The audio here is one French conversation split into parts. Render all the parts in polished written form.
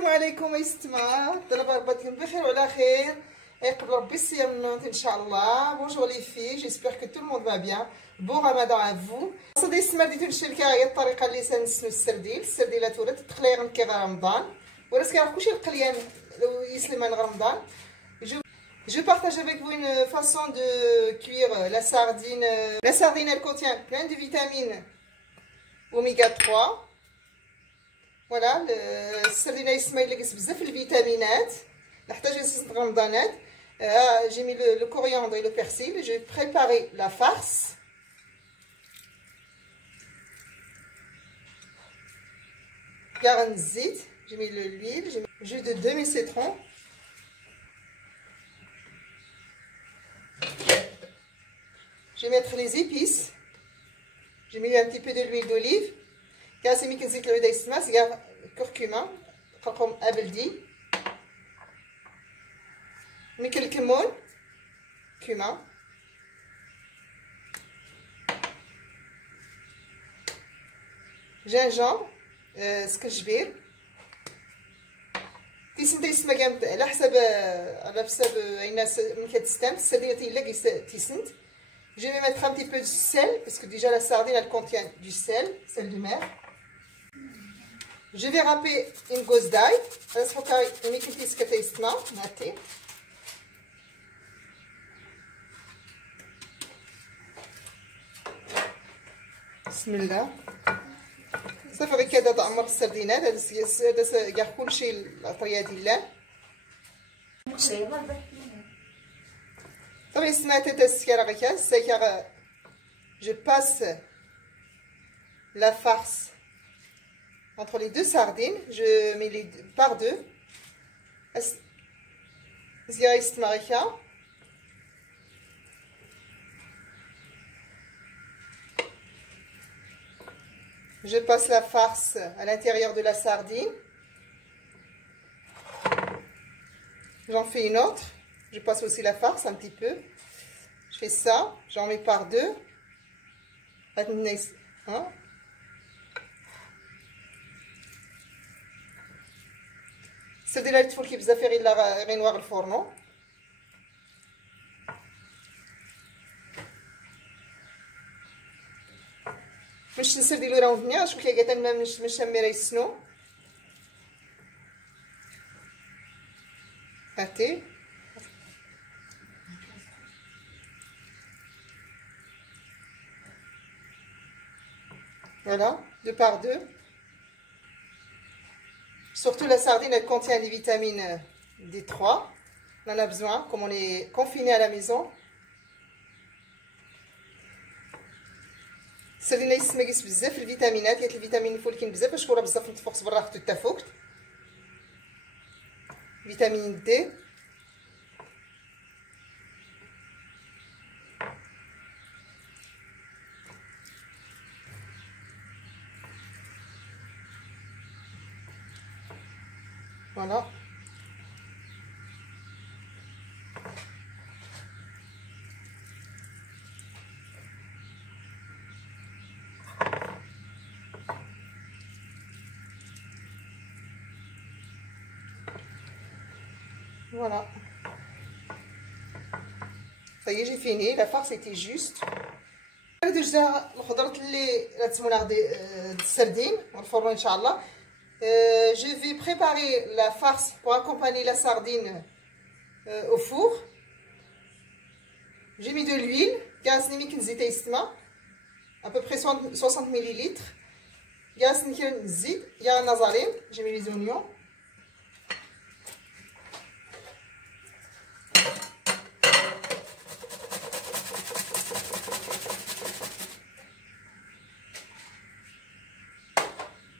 السلام عليكم ايستما طلب ربكم بخير وعلى خير يقبل ربي الصيام النوت ان شاء الله. بونجور لي في جيسبر كو تو الموند فا بيان. بون رمضان ا فو. صدي السمر ديتو نشارك هي الطريقه اللي تنسنو السرديلات ولا تقليغ كي رمضان ولا سكا كلشي القليان يسلم عن رمضان. Je partage avec vous une façon de cuire la sardine. La sardine, elle contient plein de vitamines oméga 3. Voilà, السردينة يسمى إلا قيس بزاف الفيتامينات نحتاجها في رمضانات. J'ai mis le coriandre et le persil. J'ai préparé la farce. Garne zit. J'ai mis l'huile. J'ai mis jus de demi-citron. Je vais mettre les épices. J'ai mis un petit peu de l'huile d'olive. كاسي مي كنزيد العود يسمى سكاع كركمه قرقم ابلدي ميكل الكمون كمون جنجان سكنجبير تيسن تيسمى كامل على حسب الناس من كتستعمل السردينه الا تيسنت. Je vais mettre un petit peu de sel parce que déjà la sardine elle contient du sel de mer. Je vais râper une gousse d'ail. بسم الله. صافي غير كذا تعمر السردينات. هذا كاع كلشي العطريه ديالها. Je passe la farce entre les deux sardines. Je mets les deux par deux. Je passe la farce à l'intérieur de la sardine. J'en fais une autre. Je passe aussi la farce un petit peu. Je fais ça, j'en mets par deux. Hein? السردينه اللي تفول كي بزاف غير نوار الفورنو. باش نسرديلو راهو الدنيا شوف كي قالت لنا مش ميرا يسنو هاتي. Voilà, deux par deux. Surtout la sardine, elle contient des vitamines D3. On en a besoin, comme on est confiné à la maison. السردينه يسمى كيس بزاف الفيتامينات. حيت الفيتامين الفول كاين بزاف مشهوره بزاف نتفوق برا خدو التفوكت. فيتامين دي. Voilà. Voilà. Ça y est, j'ai fini. La farce était juste. الخضرات اللي تسمونها السردين والفرن ان شاء الله. Je vais préparer la farce pour accompagner la sardine au four. J'ai mis de l'huile, à peu près 60 ml. J'ai mis les oignons.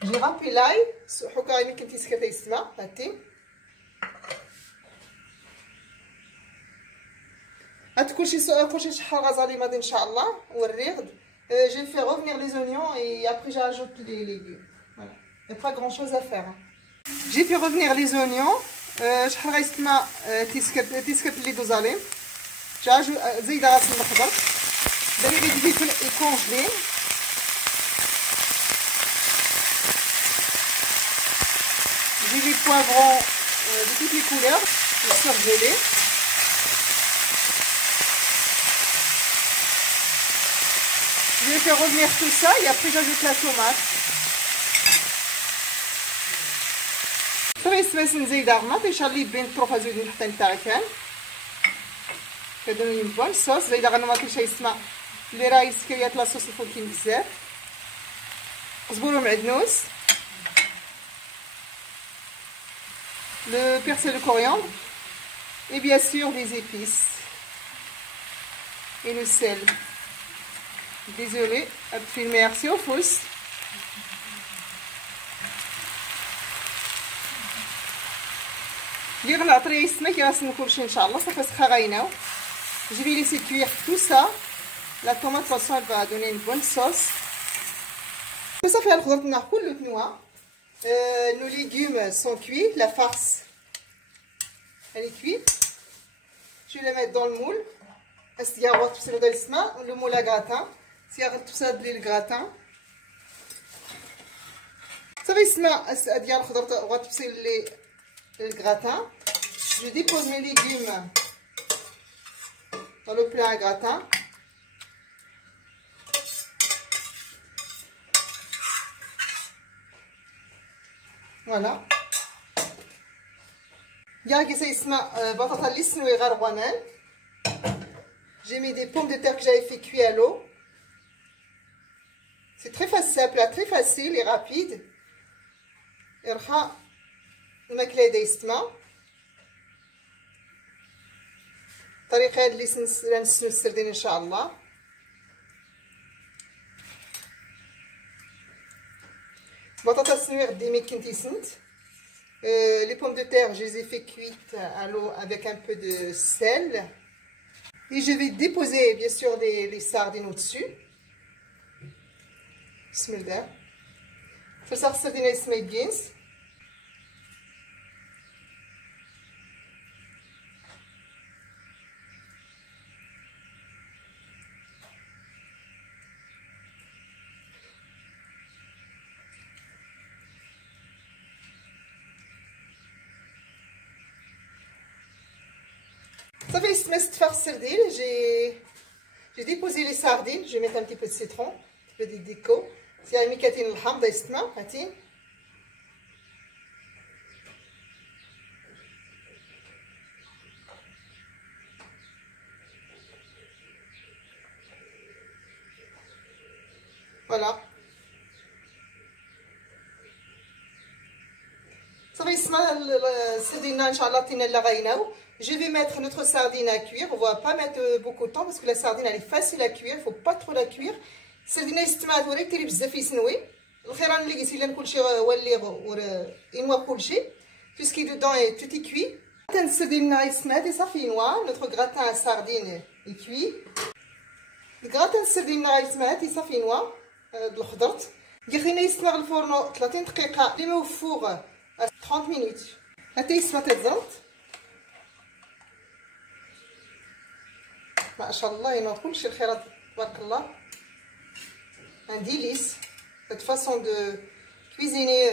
J'ai râpé l'ail. حكا يمكن تيسكا يسمع هاتي. هاد كلشي شحال غازالي ماضي ان شاء الله والريغد. J'ai fait revenir les oignons et après j'ajoute les légumes. Voilà. Il n'y a pas grand chose à faire. J'ai fait revenir les oignons. شحال غيسمع تيسكت اللي دوزالي. زيد راس المخضر. دابا غيجي يكونجلي. J'ai des poivrons de toutes les couleurs, surgelés. Je vais faire revenir tout ça et après j'ajoute la tomate. صافي السماس نزيد الرماط ان شاء الله يبين الطروف زيد نحط نتاعي كان كدير لي بون صوص زايده غنماطي شي يسمى اللي راه يسكريات لاصوص الفولكين بزاف زبور ومعدنوس le persil de coriandre et bien sûr des épices et le sel. Désolée, filmer c'est au fausse. Je vais laisser cuire tout ça. La tomate, de toute façon, elle va donner une bonne sauce. Ça fait nos légumes sont cuits. La farce, elle est cuite. Je vais la mettre dans le moule. Le moule à gratin. Tout ça de l'huile gratin. Ça va le gratin. Je dépose mes légumes dans le plat à gratin. Voilà. J'ai mis des pommes de terre que j'avais fait cuire à l'eau. C'est très facile, c'est un plat très facile et rapide. الماكله هذا يستمع الطريقه هذه اللي نسنو السردين ان شاء الله. بطاطا السنوي غدي مي كنتي سنت. Les pommes de terre, je les ai fait cuites à l'eau avec un peu de sel. Et je vais déposer bien sûr les sardines au-dessus. Bismillah. Ça السردين يسمى يبينس. Ça fait ce faire sardine. J'ai déposé les sardines. Je vais mettre un petit peu de citron, un petit peu de déco. C'est un mikatin الحامضة يستمع هاتين. Voilà. Ça va يسمع السردين إن شاء الله تينا لغايناو. Je vais mettre notre sardine à cuire. On ne va pas mettre beaucoup de temps parce que la sardine elle est facile à cuire. Il ne faut pas trop la cuire. السردين يستمع وريك تيري بزاف يسنوي. الخيران اللي قيسي لنا كلشي ولي ينوى كلشي. Tout ce qui est dedans est tout est cuit. السردين يسمع et ça fait noir. Notre gratin à sardine est cuit. Le gratin السردين يسمع et ça fait noir. الخضرت. خلينا يستمع الفرن 30 دقيقة. اللي مو فوق 30 minutes. حتى يسمع تتزلط. ما شاء الله ينوض كلشي الخيرات تبارك الله. Un délice, cette façon de cuisiner